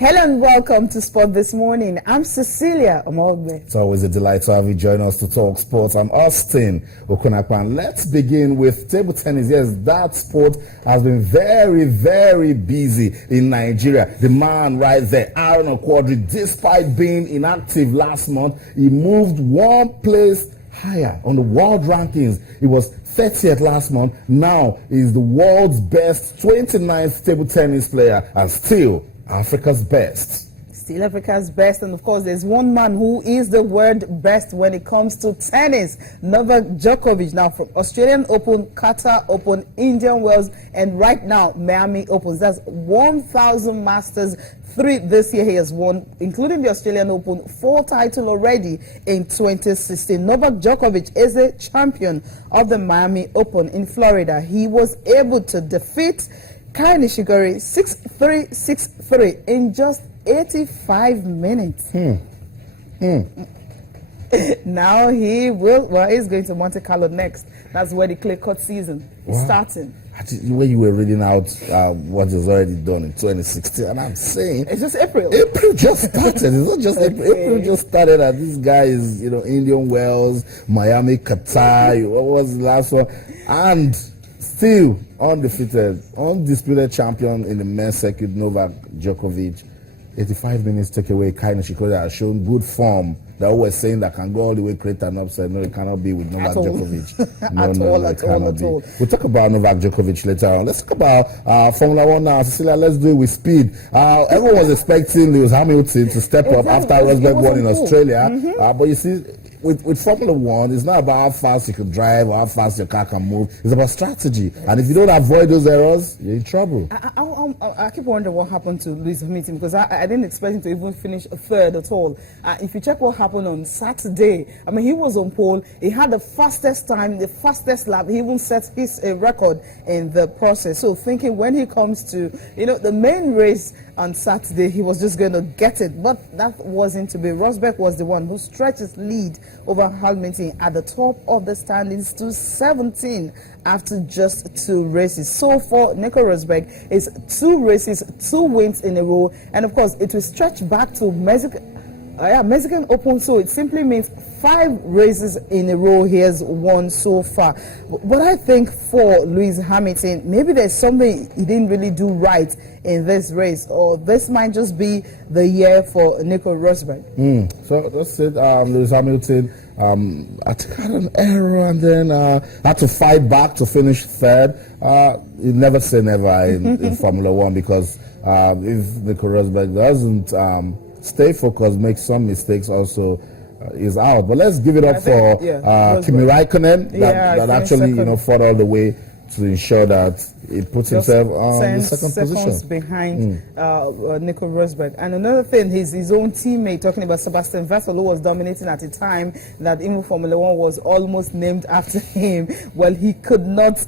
Hello and welcome to Sport This Morning. I'm Cecilia Omogbe. It's always a delight to have you join us to talk sports. I'm Austin Okunakwan. Let's begin with table tennis. Yes, that sport has been very, very busy in Nigeria. The man right there, Enitan-Oshodi, despite being inactive last month, he moved one place higher on the world rankings. He was 30th last month. Now he's the world's best 29th table tennis player and still Africa's best. Still Africa's best, and of course there's one man who is the world best when it comes to tennis, Novak Djokovic, now from Australian Open, Qatar Open, Indian Wells, and right now Miami Opens. That's 1,000 Masters, 3 this year he has won, including the Australian Open, 4 titles already in 2016. Novak Djokovic is a champion of the Miami Open in Florida. He was able to defeat Kei Nishikori 6-3, 6-3 in just 85 minutes. Now he's going to Monte Carlo next. That's where the clay court season is starting. The way you were reading out what was already done in 2016, and I'm saying it's just April. April just started. It's not just April. April just started, and this guy is, Indian Wells, Miami, Qatar. What was the last one? And still undefeated, undisputed champion in the men's circuit, Novak Djokovic. 85 minutes take away Kei Nishikori has shown good form. That was saying that can go all the way, create an upset. No, it cannot be with Novak Djokovic. At all. We'll talk about Novak Djokovic later on. Let's talk about Formula One now. Cecilia, let's do it with speed. Everyone was expecting Lewis Hamilton to step up after Rosberg won in Australia. But you see, with Formula One, it's not about how fast you can drive or how fast your car can move. It's about strategy. And if you don't avoid those errors, you're in trouble. I keep wondering what happened to Lewis Hamilton, because I didn't expect him to even finish third at all. If you check what happened on Saturday, I mean, he was on pole. He had the fastest time, the fastest lap. He even set his record in the process. So thinking when he comes to, the main race on Saturday, he was just going to get it. But that wasn't to be. Rosberg was the one who stretched his lead over Hamilton at the top of the standings to 17 after just 2 races. So for Nico Rosberg, it's 2 races, 2 wins in a row. And of course, it will stretch back to Mexican Open, so it simply means 5 races in a row he has won so far. But I think for Lewis Hamilton, maybe there's something he didn't really do right in this race, or this might just be the year for Nico Rosberg. So that's it. Lewis Hamilton I had an error and then had to fight back to finish third. You never say never in Formula One, because if Nico Rosberg doesn't stay focused, make some mistakes also, is out. But let's give it up for Kimi Raikkonen that actually fought all the way to ensure that he puts himself on the second position behind Nico Rosberg. And another thing, his own teammate, talking about Sebastian Vettel, who was dominating at a time that even Formula One was almost named after him. Well, he could not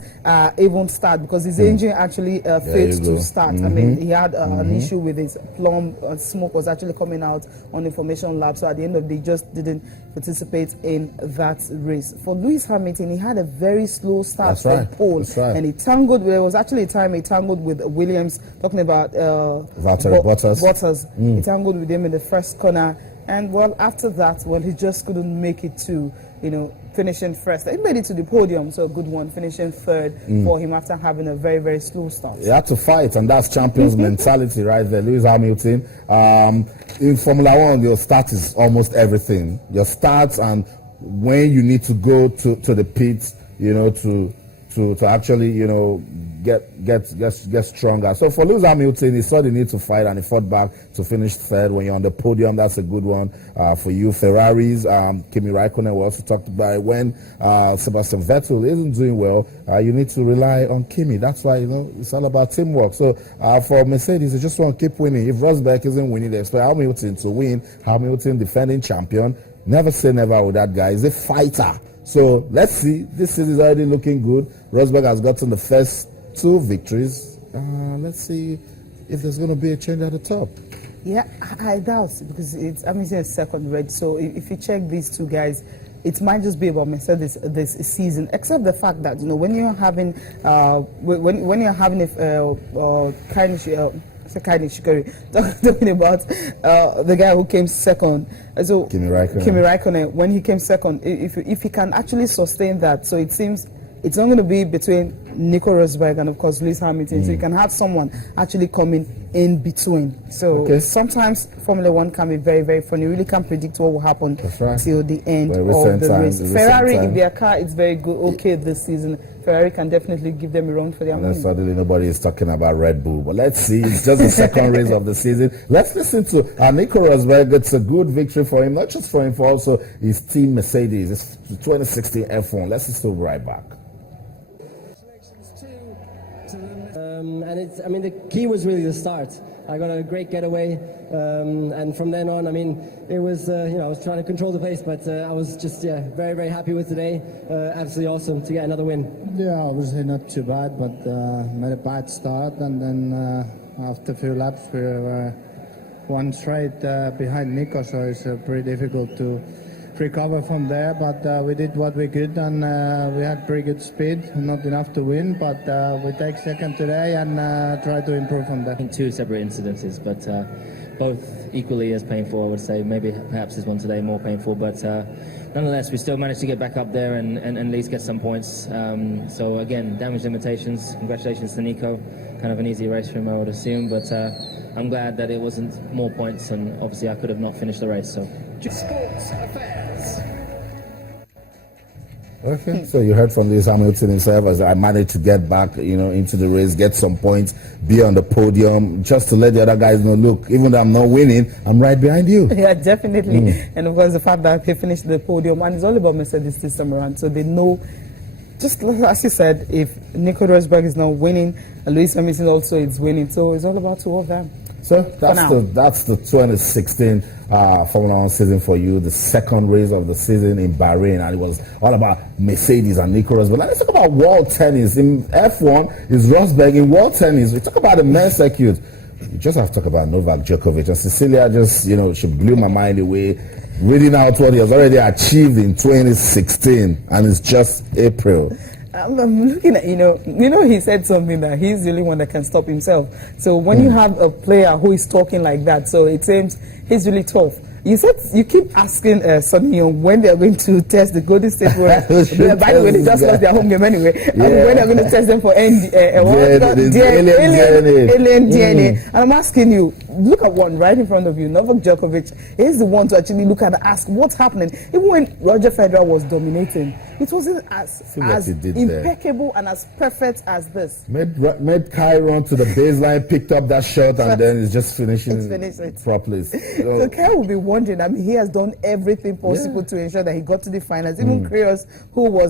even start because his engine actually failed to start. I mean, he had an issue with his plum. Smoke was actually coming out on the information lab. So at the end of the day, he just didn't participate in that race. For Lewis Hamilton, he had a very slow start from pole. And he tangled. There was actually a time he tangled with Williams, talking about Bottas. He tangled with him in the first corner, and well, after that, he just couldn't make it to finishing first. He made it to the podium, so a good one, finishing third for him after having a very, very slow start. He had to fight, and that's champions mentality right there. Lewis Hamilton. In Formula One, your start is almost everything. Your starts and when you need to go to the pits, to actually, get stronger. So for Lewis Hamilton, he saw the need to fight and he fought back to finish third. When you're on the podium, that's a good one for you. Ferraris, Kimi Raikkonen, we also talked about it. When Sebastian Vettel isn't doing well, you need to rely on Kimi. That's why, it's all about teamwork. So for Mercedes, they just want to keep winning. If Rosberg isn't winning, they expect Hamilton to win. Hamilton, defending champion. Never say never with that guy. He's a fighter. So let's see. This season is already looking good. Rosberg has gotten the first 2 victories. Let's see if there's going to be a change at the top. Yeah, I doubt, because I'm saying second red. So if you check these 2 guys, it might just be about Mercedes this season. Except the fact that when you're having Sakai Nishikori, talking about the guy who came second. So Kimi Raikkonen, when he came second, if he can actually sustain that, so it seems it's not going to be between Nico Rosberg and, of course, Lewis Hamilton. So you can have someone actually coming in between. So sometimes Formula One can be very, very funny. You really can't predict what will happen till the end of the race. Ferrari, if their car is very good, okay, this season, Ferrari can definitely give them a run for their money. And then suddenly nobody is talking about Red Bull. But let's see. It's just the second race of the season. Let's listen to Nico Rosberg. It's a good victory for him, not just for him, for also his team Mercedes. It's the 2016 F1. Let's listen right back. And I mean, the key was really the start. I got a great getaway, and from then on, I mean, it was, I was trying to control the pace, but I was just, very, very happy with today. Absolutely awesome to get another win. Yeah, obviously not too bad, but made a bad start, and then after a few laps, we were one straight behind Nico, so it's pretty difficult to recover from there, but we did what we could, and we had pretty good speed, not enough to win, but we take second today and try to improve on that. Two separate incidences, but both equally as painful, I would say. Maybe perhaps this one today more painful, but nonetheless, we still managed to get back up there and at least get some points. So again, damage limitations. Congratulations to Nico. Kind of an easy race for him, I would assume, but I'm glad that it wasn't more points, and obviously I could have not finished the race. So. Sports affairs. Okay, so you heard from Lewis Hamilton himself as I managed to get back, into the race, get some points, be on the podium, just to let the other guys know, look, even though I'm not winning, I'm right behind you. Yeah, definitely. And of course, the fact that they finished the podium, and it's all about Mercedes this time around, so they know, just as you said, if Nico Rosberg is not winning, and Lewis Hamilton also is winning, so it's all about two of them. So that's the 2016 Formula One season for you, the second race of the season in Bahrain, and it was all about Mercedes and Nico Rosberg. Now let's talk about world tennis. In F1 is Rosberg. In world tennis, we talk about the men's circuit. You just have to talk about Novak Djokovic, and Cecilia just, she blew my mind away, reading out what he has already achieved in 2016, and it's just April. I'm looking at, he said something that he's the only one that can stop himself. So when you have a player who is talking like that, so it seems he's really tough. You said you keep asking Sonny when they're going to test the Golden State Warriors. By the way, they just lost their home game anyway. And when they're going to test them for alien DNA. And I'm asking you, look at one right in front of you, Novak Djokovic. He's the one to actually look at and ask what's happening. Even when Roger Federer was dominating, it wasn't as impeccable and as perfect as this. Made Kai run to the baseline, picked up that shot, and then it's just finishing it properly. So Kai will be wondering. I mean, he has done everything possible to ensure that he got to the finals. Even Kyrgios,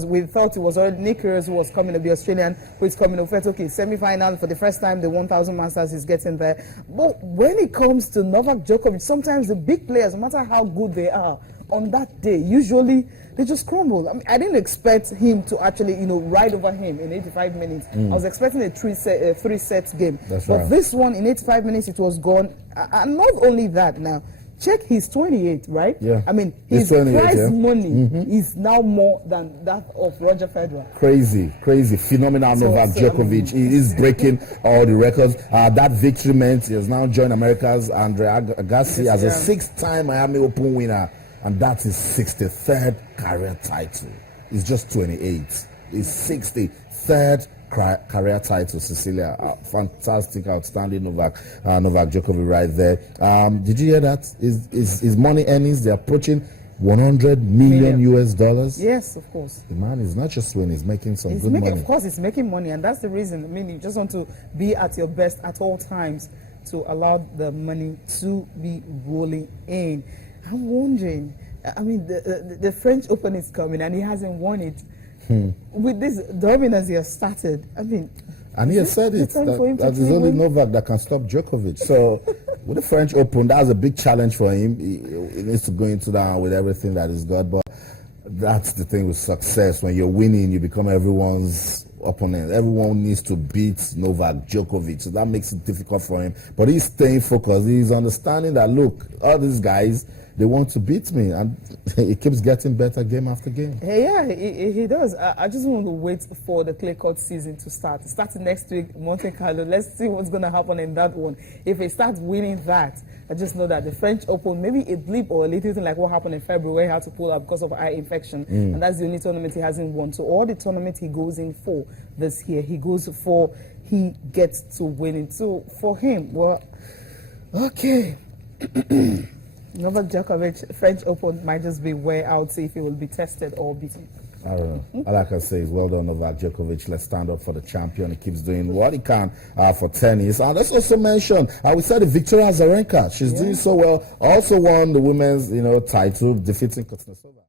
we thought it was already Nick Kyrgios who was coming to the Australian, who is coming. We felt, okay, semi-final for the first time, the 1,000 Masters is getting there. But when it comes to Novak Djokovic, sometimes the big players, no matter how good they are, on that day, usually they just crumble. I mean, I didn't expect him to actually, ride over him in 85 minutes. I was expecting a three-set game. But this one, in 85 minutes, it was gone. And not only that now, check, he's 28, right? Yeah. I mean, his prize money is now more than that of Roger Federer. Crazy. Phenomenal Novak Djokovic. He is breaking all the records. That victory meant he has now joined America's Andre Agassi as a six-time Miami Open winner. And that's his 63rd career title. He's just 28. His 63rd career title, Cecilia. Fantastic, outstanding Novak Djokovic right there. Did you hear that? His money earnings, they're approaching $100 million US. Yes, of course. The man is not just winning, he's making some good money. Of course, he's making money, and that's the reason. I mean, you just want to be at your best at all times to allow the money to be rolling in. I'm wondering, I mean, the French Open is coming and he hasn't won it. With this dominance he has started, I mean... And he has said it, that it's only Novak that can stop Djokovic. So, with the French Open, that's a big challenge for him. He needs to go into that with everything that he's got. But that's the thing with success. When you're winning, you become everyone's opponent. Everyone needs to beat Novak Djokovic. So that makes it difficult for him. But he's staying focused. He's understanding that, look, all these guys, they want to beat me, and it keeps getting better game after game. Yeah, he does. I just want to wait for the clay court season to start. Starting next week, Monte Carlo. Let's see what's going to happen in that one. If he starts winning that, I just know that the French Open, maybe a blip or a little thing like what happened in February, where he had to pull out because of eye infection, and that's the only tournament he hasn't won. So all the tournament he goes in for this year, he goes for, he gets to win it. So for him, well, okay. Novak Djokovic, French Open might just be where I would say if he will be tested or beaten. I don't know. All I can say is well done, Novak Djokovic. Let's stand up for the champion. He keeps doing what he can for tennis. And let's also mention, we said Victoria Azarenka. She's doing so well. Also won the women's, title, defeating Kuznetsova.